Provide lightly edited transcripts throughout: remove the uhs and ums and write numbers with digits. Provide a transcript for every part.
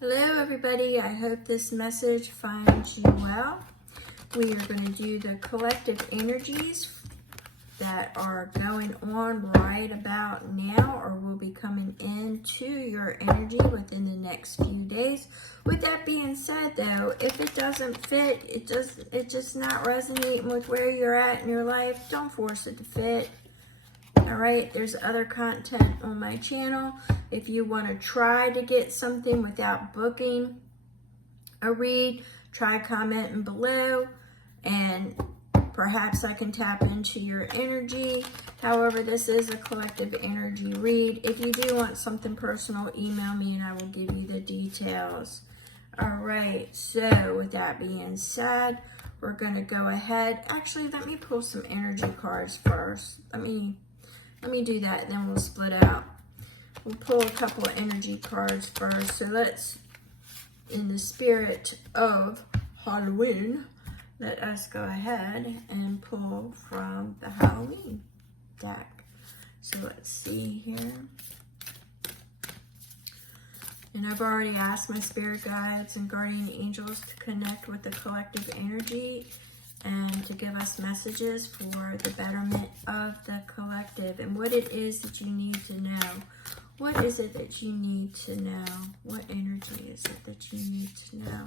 Hello everybody, I hope this message finds you well. We are going to do the collective energies that are going on right about now or will be coming into your energy within the next few days. With that being said though, if it doesn't fit, it's just not resonating with where you're at in your life, don't force it to fit. Alright, there's other content on my channel. If you want to try to get something without booking a read, try commenting below and perhaps I can tap into your energy. However, this is a collective energy read. If you do want something personal, email me and I will give you the details. Alright, so with that being said, we're going to go ahead. Actually, let me pull some energy cards first. Let me do that, and then we'll split out. We'll pull a couple of energy cards first. So let's, in the spirit of Halloween, let us go ahead and pull from the Halloween deck. So let's see here. And I've already asked my spirit guides and guardian angels to connect with the collective energy and to give us messages for the betterment of the collective and what it is that you need to know. What is it that you need to know? What energy is it that you need to know?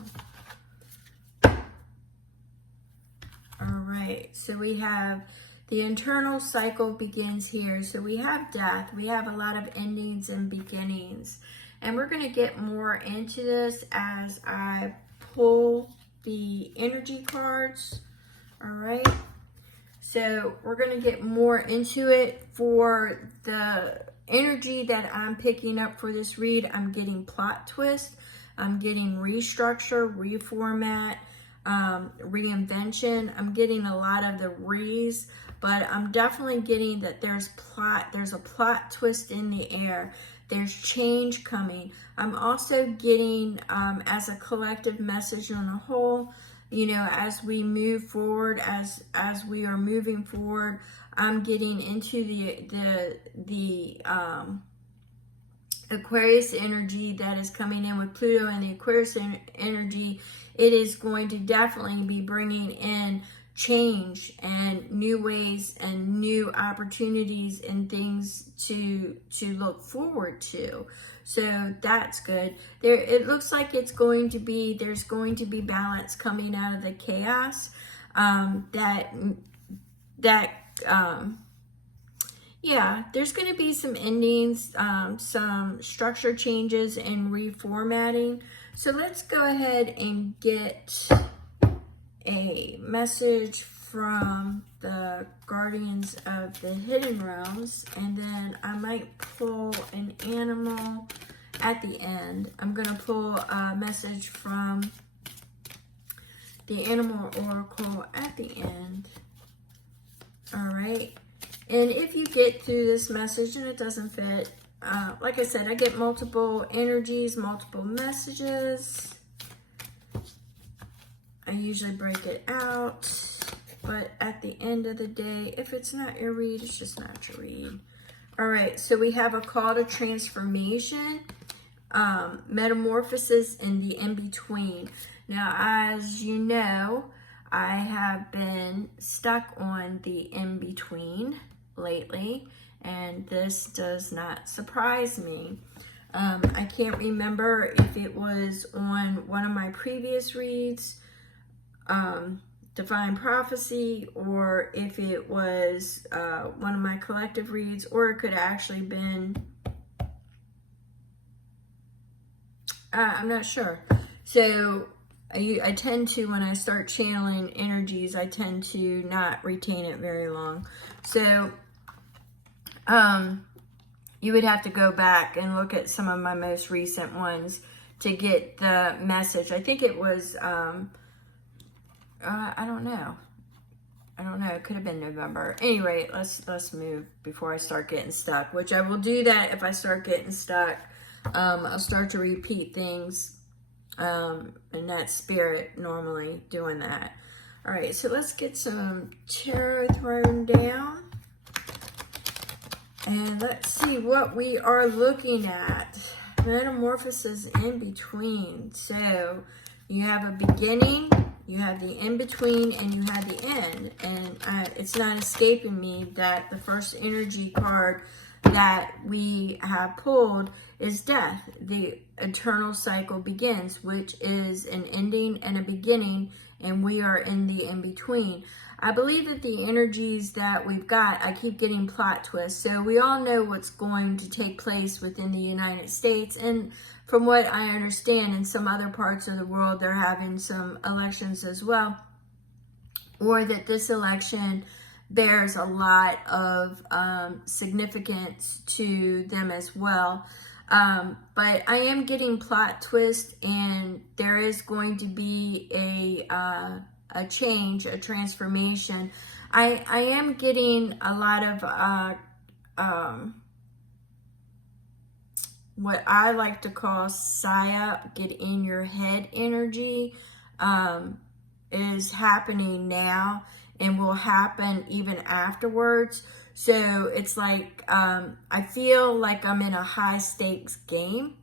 All right, so we have the internal cycle begins here. So we have death. We have a lot of endings and beginnings. And we're going to get more into this as I pull the energy cards. All right, so we're going to get more into it. For the energy that I'm picking up for this read, I'm getting plot twist, I'm getting restructure, reformat, reinvention. I'm getting a lot of the re's, but I'm definitely getting that there's a plot twist in the air. There's change coming. I'm also getting, as a collective message on a whole, you know, as we move forward, as we are moving forward, I'm getting into the Aquarius energy that is coming in with Pluto, and the Aquarius energy, it is going to definitely be bringing in change and new ways and new opportunities and things to look forward to. So that's good. It looks like there's going to be balance coming out of the chaos. Yeah, there's going to be some endings, some structure changes and reformatting. So let's go ahead and get a message from the guardians of the hidden realms, and then I might pull an animal at the end. I'm going to pull a message from the animal oracle at the end. All right, and if you get through this message and it doesn't fit, like I said, I get multiple energies, multiple messages. I usually break it out, but at the end of the day, if it's not your read, it's just not your read. All right, so we have a call to transformation, metamorphosis, and the in-between. Now, as you know, I have been stuck on the in-between lately, and this does not surprise me. I can't remember if it was on one of my previous reads, Divine Prophecy, or if it was one of my collective reads, or it could have actually been, I'm not sure. So I tend to, when I start channeling energies, I tend to not retain it very long. So you would have to go back and look at some of my most recent ones to get the message. I think it was I don't know. It could have been November. Anyway, let's move before I start getting stuck, which I will do that if I start getting stuck. I'll start to repeat things in that spirit, normally doing that. All right, so let's get some tarot thrown down. And let's see what we are looking at. Metamorphosis in between. So you have a beginning, you have the in-between, and you have the end. And it's not escaping me that the first energy card that we have pulled is death. The eternal cycle begins, which is an ending and a beginning, and we are in the in-between. I believe that the energies that we've got, I keep getting plot twists. So we all know what's going to take place within the United States. And from what I understand, in some other parts of the world, they're having some elections as well. Or that this election bears a lot of significance to them as well. But I am getting plot twist, and there is going to be a change, a transformation. I am getting a lot of what I like to call psyop, get in your head energy, is happening now and will happen even afterwards. So it's like, I feel like I'm in a high stakes game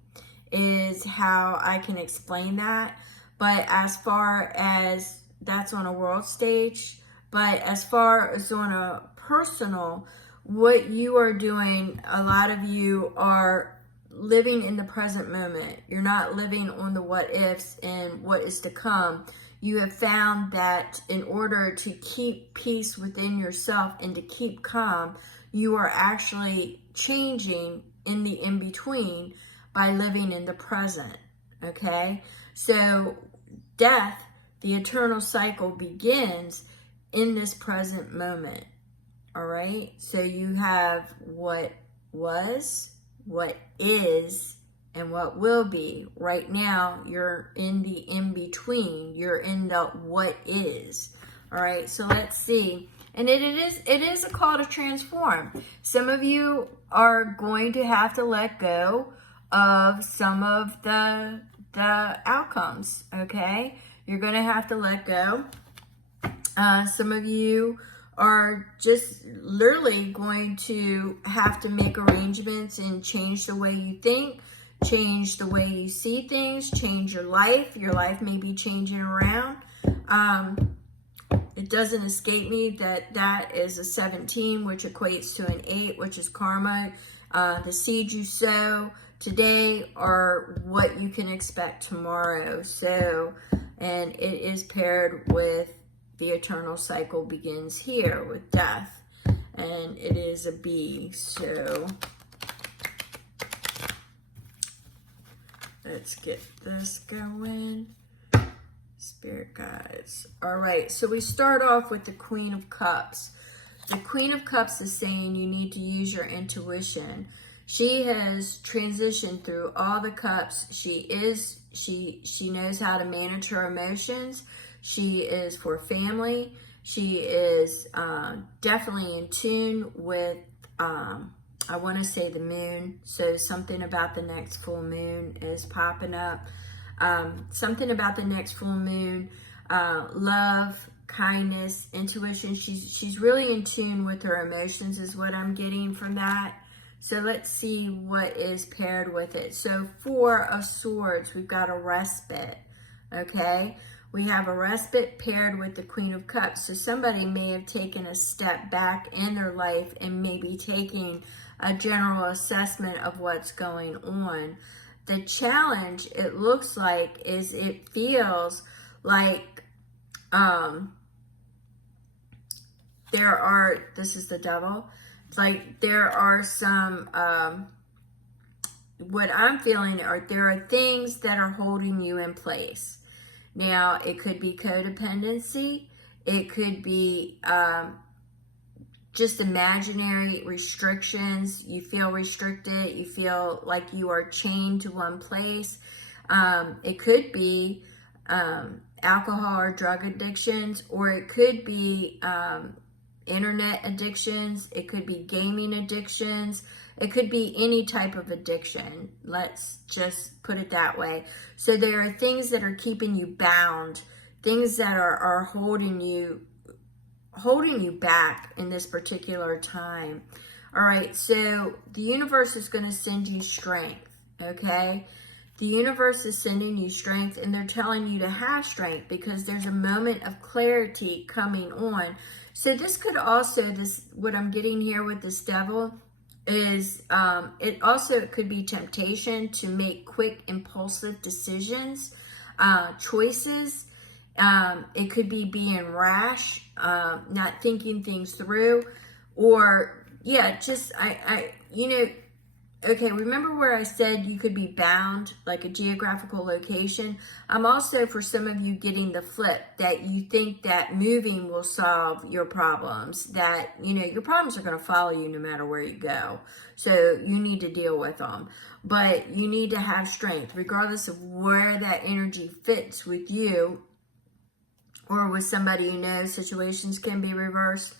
is how I can explain that. But as far as that's on a world stage, but as far as on a personal, what you are doing, a lot of you are living in the present moment. You're not living on the what ifs and what is to come. You have found that in order to keep peace within yourself and to keep calm, you are actually changing in the in-between by living in the present, okay? So death, the eternal cycle, begins in this present moment, all right? So you have what was, what is, and what will be. Right now, you're in the in-between. You're in the what is. All right, so let's see. And it is a call to transform. Some of you are going to have to let go of some of the outcomes, okay? You're going to have to let go. Some of you are just literally going to have to make arrangements and change the way you think, change the way you see things, change your life. Your life may be changing around. It doesn't escape me that that is a 17, which equates to an 8, which is karma. The seeds you sow today are what you can expect tomorrow. So, and it is paired with the eternal cycle begins here with death. And it is a B. So let's get this going. Spirit guides. All right, so we start off with the Queen of Cups. The Queen of Cups is saying you need to use your intuition. She has transitioned through all the cups. She knows how to manage her emotions. She is for family. She is definitely in tune with, I want to say the moon. So something about the next full moon is popping up. Something about the next full moon, love, kindness, intuition. She's really in tune with her emotions is what I'm getting from that. So let's see what is paired with it. So 4 of Swords, we've got a respite, okay? We have a respite paired with the Queen of Cups. So somebody may have taken a step back in their life and maybe taking a general assessment of what's going on. The challenge, it looks like, is it feels like there are, this is the devil, it's like there are some, what I'm feeling are there are things that are holding you in place. Now, it could be codependency. It could be just imaginary restrictions. You feel restricted. You feel like you are chained to one place. It could be alcohol or drug addictions, or it could be internet addictions. It could be gaming addictions. It could be any type of addiction. Let's just put it that way. So there are things that are keeping you bound, things that are holding you back in this particular time. All right, so the universe is going to send you strength, okay? The universe is sending you strength, and they're telling you to have strength because there's a moment of clarity coming on. So this could also, what I'm getting here with this devil is, it could be temptation to make quick, impulsive decisions, choices. It could be being rash, not thinking things through, or yeah, just, okay, remember where I said you could be bound, like a geographical location? I'm also, for some of you, getting the flip, that you think that moving will solve your problems, that, your problems are going to follow you no matter where you go. So you need to deal with them. But you need to have strength, regardless of where that energy fits with you or with somebody you know. Situations can be reversed.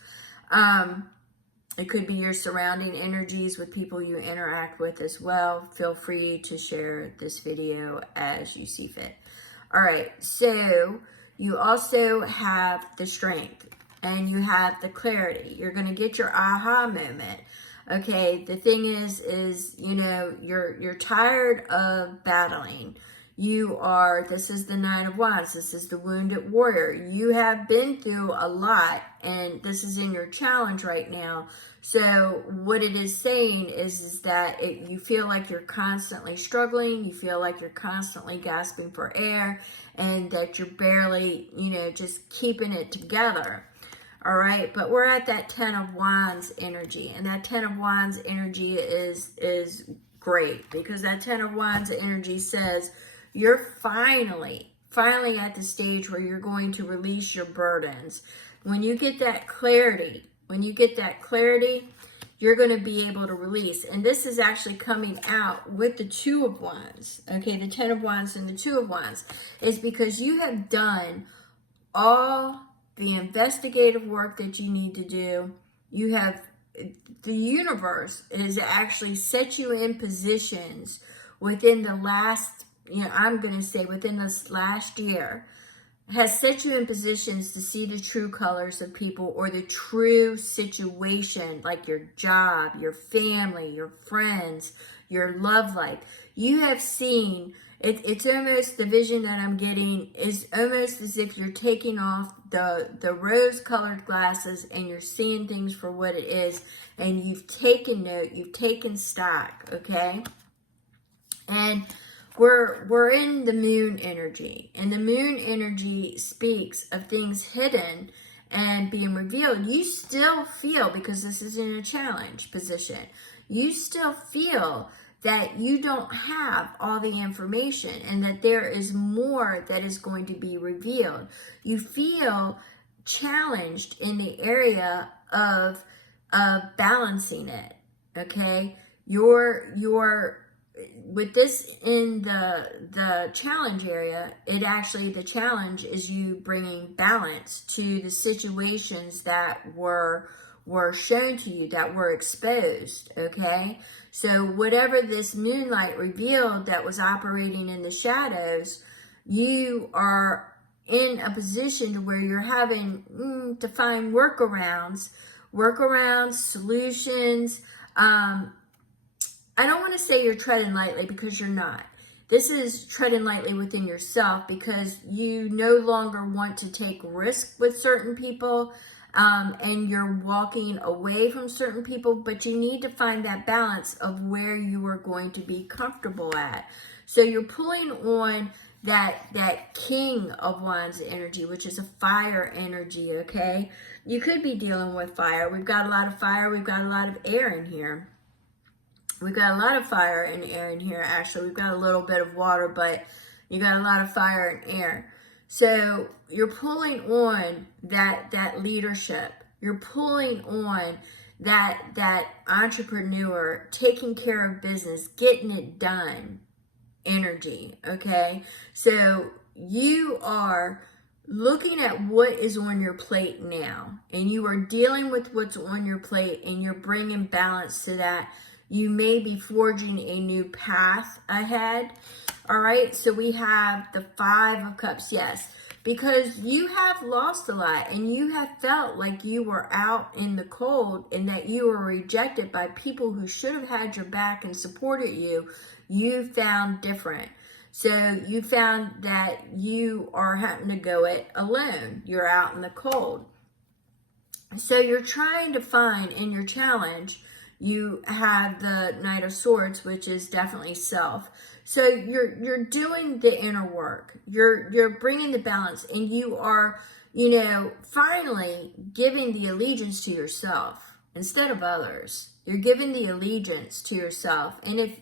It could be your surrounding energies with people you interact with as well. Feel free to share this video as you see fit. All right, so you also have the strength and you have the clarity. You're going to get your aha moment. Okay, the thing is you're tired of battling. This is the Nine of Wands. This is the wounded warrior. You have been through a lot, and this is in your challenge right now. So what it is saying is that you feel like you're constantly struggling. You feel like you're constantly gasping for air, and that you're barely, just keeping it together. All right, but we're at that Ten of Wands energy, and that Ten of Wands energy is great, because that Ten of Wands energy says you're finally at the stage where you're going to release your burdens. When you get that clarity, you're going to be able to release. And this is actually coming out with the Two of Wands. Okay, the Ten of Wands and the Two of Wands is because you have done all the investigative work that you need to do. The universe has actually set you in positions within the last, I'm going to say within this last year, has set you in positions to see the true colors of people, or the true situation, like your job, your family, your friends, your love life. You have seen, it's almost, the vision that I'm getting is almost as if you're taking off the rose-colored glasses and you're seeing things for what it is, and you've taken note, you've taken stock, okay? And we're in the moon energy, and the moon energy speaks of things hidden and being revealed. You still feel, because this is in a challenge position, you still feel that you don't have all the information, and that there is more that is going to be revealed. You feel challenged in the area of balancing it, okay? You're with this in the challenge area, the challenge is you bringing balance to the situations that were shown to you, that were exposed, okay? So whatever this moonlight revealed that was operating in the shadows, you are in a position to where you're having to find workarounds, solutions. I don't want to say you're treading lightly, because you're not. This is treading lightly within yourself, because you no longer want to take risk with certain people, and you're walking away from certain people, but you need to find that balance of where you are going to be comfortable at. So you're pulling on that King of Wands energy, which is a fire energy, okay? You could be dealing with fire. We've got a lot of fire. We've got a lot of air in here. We've got a lot of fire and air in here, actually. We've got a little bit of water, but you got a lot of fire and air. So you're pulling on that leadership. You're pulling on that entrepreneur, taking care of business, getting it done energy, okay? So you are looking at what is on your plate now, and you are dealing with what's on your plate, and you're bringing balance to that. You may be forging a new path ahead. All right, so we have the Five of Cups, yes, because you have lost a lot and you have felt like you were out in the cold and that you were rejected by people who should have had your back and supported you. You found different. So you found that you are having to go it alone. You're out in the cold. So you're trying to find in your challenge, you have the Knight of Swords, which is definitely self. So you're doing the inner work. You're bringing the balance, and you are, finally giving the allegiance to yourself instead of others. You're giving the allegiance to yourself, and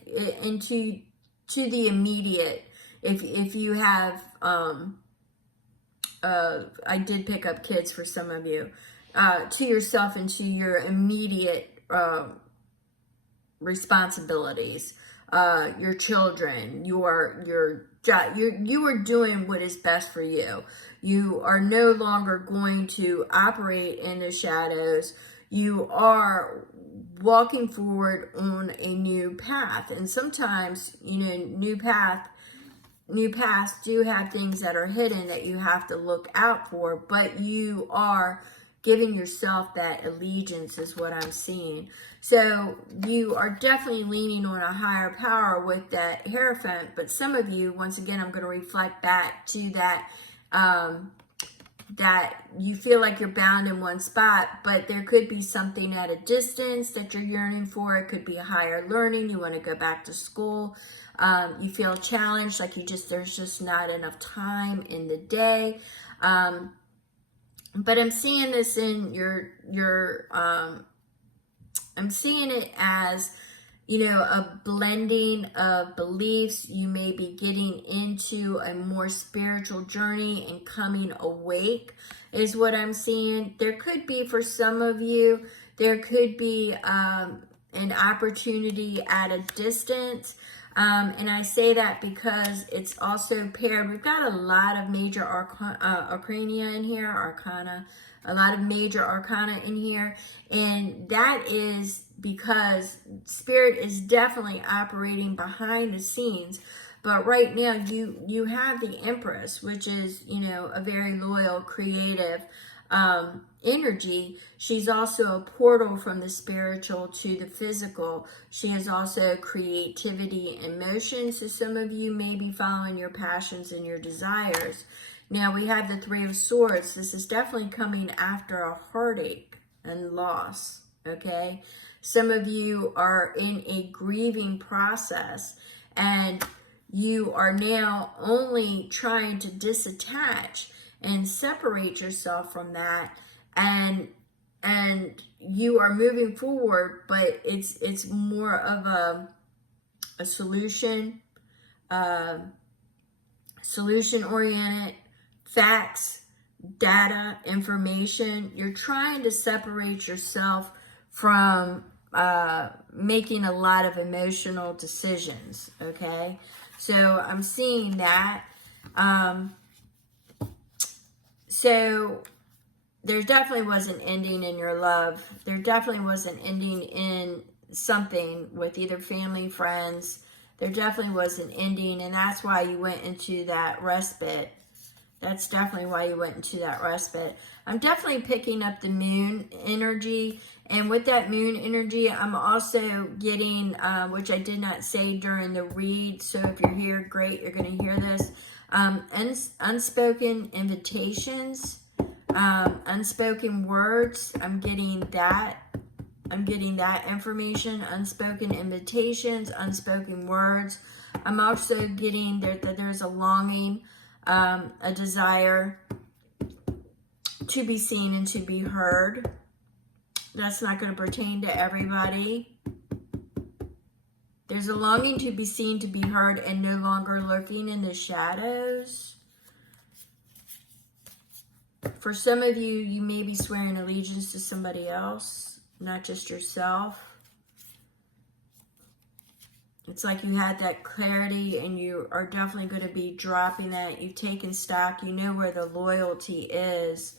to the immediate. If you have, I did pick up kids for some of you, to yourself and to your immediate responsibilities. Your children, you are doing what is best for you. You are no longer going to operate in the shadows. You are walking forward on a new path. And sometimes, new paths do have things that are hidden that you have to look out for, but you are giving yourself that allegiance is what I'm seeing. So you are definitely leaning on a higher power with that Hierophant, but some of you, once again, I'm going to reflect back to that, that you feel like you're bound in one spot, but there could be something at a distance that you're yearning for. It could be higher learning. You want to go back to school. You feel challenged, like there's just not enough time in the day. But I'm seeing this in I'm seeing it as, a blending of beliefs. You may be getting into a more spiritual journey and coming awake is what I'm seeing. There could be, for some of you, there could be an opportunity at a distance. And I say that because it's also paired. We've got a lot of major arcana in here, a lot of major arcana in here. And that is because Spirit is definitely operating behind the scenes. But right now you have the Empress, which is, a very loyal, creative energy. She's also a portal from the spiritual to the physical. She is also creativity and motion. So some of you may be following your passions and your desires. Now we have the Three of Swords. This is definitely coming after a heartache and loss. Okay. Some of you are in a grieving process and you are now only trying to disattach and separate yourself from that, and you are moving forward, but it's more of a solution oriented, facts, data, information. You're trying to separate yourself from making a lot of emotional decisions. Okay, so I'm seeing that. So there definitely was an ending in your love. There definitely was an ending in something with either family, friends. There definitely was an ending, and that's why you went into that respite. That's definitely why you went into that respite. I'm definitely picking up the moon energy, and with that moon energy, I'm also getting, which I did not say during the read, so if you're here, great, you're going to hear this. Unspoken invitations, unspoken words. I'm getting that information. Unspoken invitations, unspoken words. I'm also getting that there's a longing, a desire to be seen and to be heard. That's not going to pertain to everybody. There's a longing to be seen, to be heard, and no longer lurking in the shadows. For some of you, you may be swearing allegiance to somebody else, not just yourself. It's like you had that clarity and you are definitely going to be dropping that. You've taken stock. You know where the loyalty is.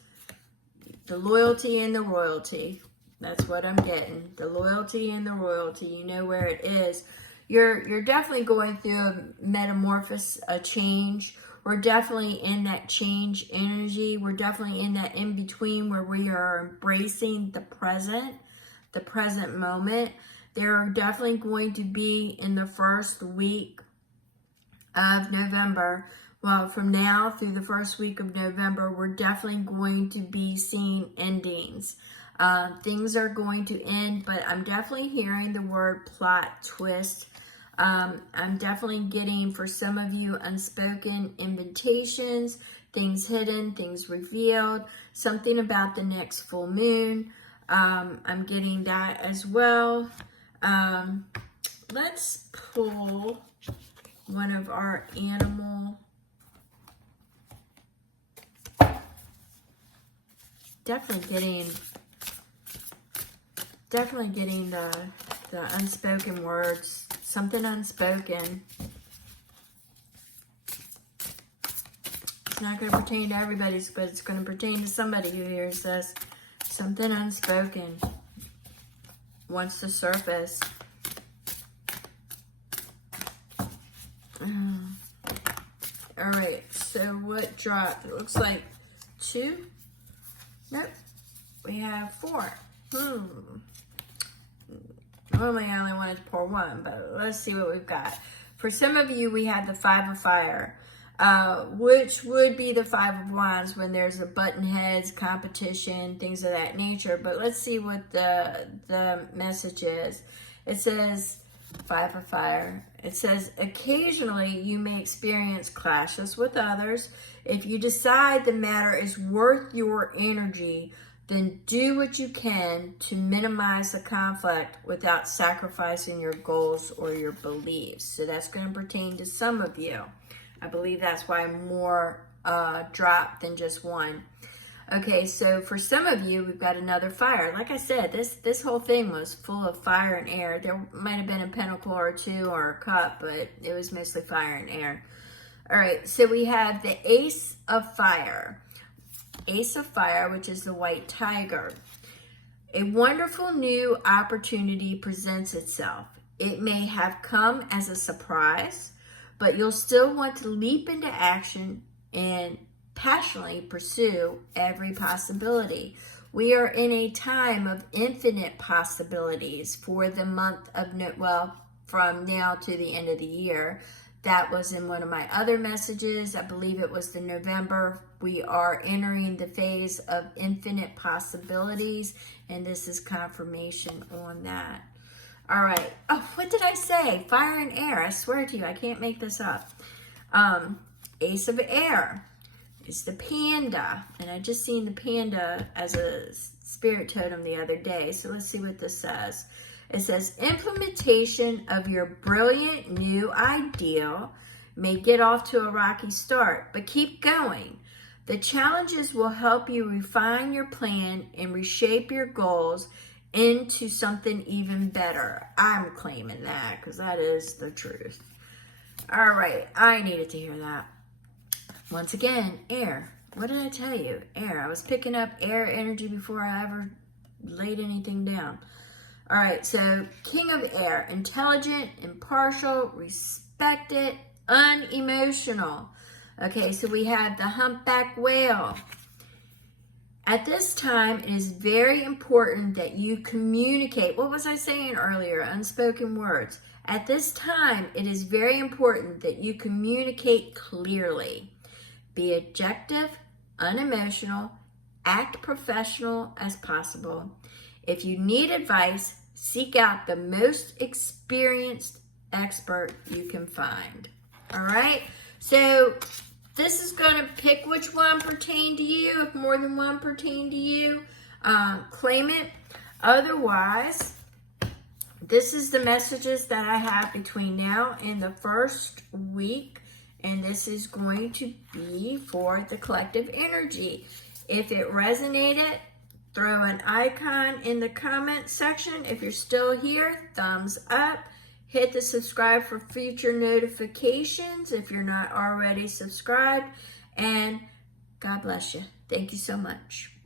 The loyalty and the royalty. That's what I'm getting. The loyalty and the royalty. You know where it is. You're definitely going through a metamorphosis, a change. We're definitely in that change energy. We're definitely in that in-between where we are embracing the present moment. There are definitely going to be in the first week of November, well, from now through the first week of November, we're definitely going to be seeing endings. Things are going to end, but I'm definitely hearing the word plot twist. I'm definitely getting, for some of you, unspoken invitations, things hidden, things revealed, something about the next full moon. I'm getting that as well. Let's pull one of our animal. Definitely getting the unspoken words, something unspoken. It's not going to pertain to everybody, but it's going to pertain to somebody who hears this. Something unspoken wants to surface. All right, so what dropped? It looks like 2. Nope, we have 4. Normally I only wanted to pour 1, but let's see what we've got. For some of you, we have the 5 of fire, which would be the 5 of wands when there's a button heads, competition, things of that nature. But let's see what the message is. It says 5 of fire. It says, occasionally you may experience clashes with others. If you decide the matter is worth your energy, then do what you can to minimize the conflict without sacrificing your goals or your beliefs. So that's going to pertain to some of you. I believe that's why more dropped than just 1. Okay, so for some of you, we've got another fire. Like I said, this whole thing was full of fire and air. There might have been a pentacle or 2 or a cup, but it was mostly fire and air. All right, so we have the Ace of Fire. Ace of Fire, which is the white tiger. A wonderful new opportunity presents itself. It may have come as a surprise, but you'll still want to leap into action and passionately pursue every possibility. We are in a time of infinite possibilities for the month of, from now to the end of the year. That was in one of my other messages. I believe it was the November. We are entering the phase of infinite possibilities, and this is confirmation on that. All right. Oh, what did I say? Fire and air. I swear to you, I can't make this up. Ace of air. It's the panda, and I just seen the panda as a spirit totem the other day. So let's see what this says. It says, implementation of your brilliant new ideal may get off to a rocky start, but keep going. The challenges will help you refine your plan and reshape your goals into something even better. I'm claiming that because that is the truth. All right, I needed to hear that. Once again, air. What did I tell you? Air. I was picking up air energy before I ever laid anything down. All right, so King of Air, intelligent, impartial, respected, unemotional. Okay, so we have the humpback whale. At this time, it is very important that you communicate. What was I saying earlier? Unspoken words. At this time, it is very important that you communicate clearly. Be objective, unemotional, act professional as possible. If you need advice, seek out the most experienced expert you can find. All right? So this is going to pick which one pertain to you. If more than one pertain to you, claim it. Otherwise, this is the messages that I have between now and the first week. And this is going to be for the collective energy. If it resonated, throw an icon in the comment section. If you're still here, thumbs up. Hit the subscribe for future notifications if you're not already subscribed. And God bless you. Thank you so much.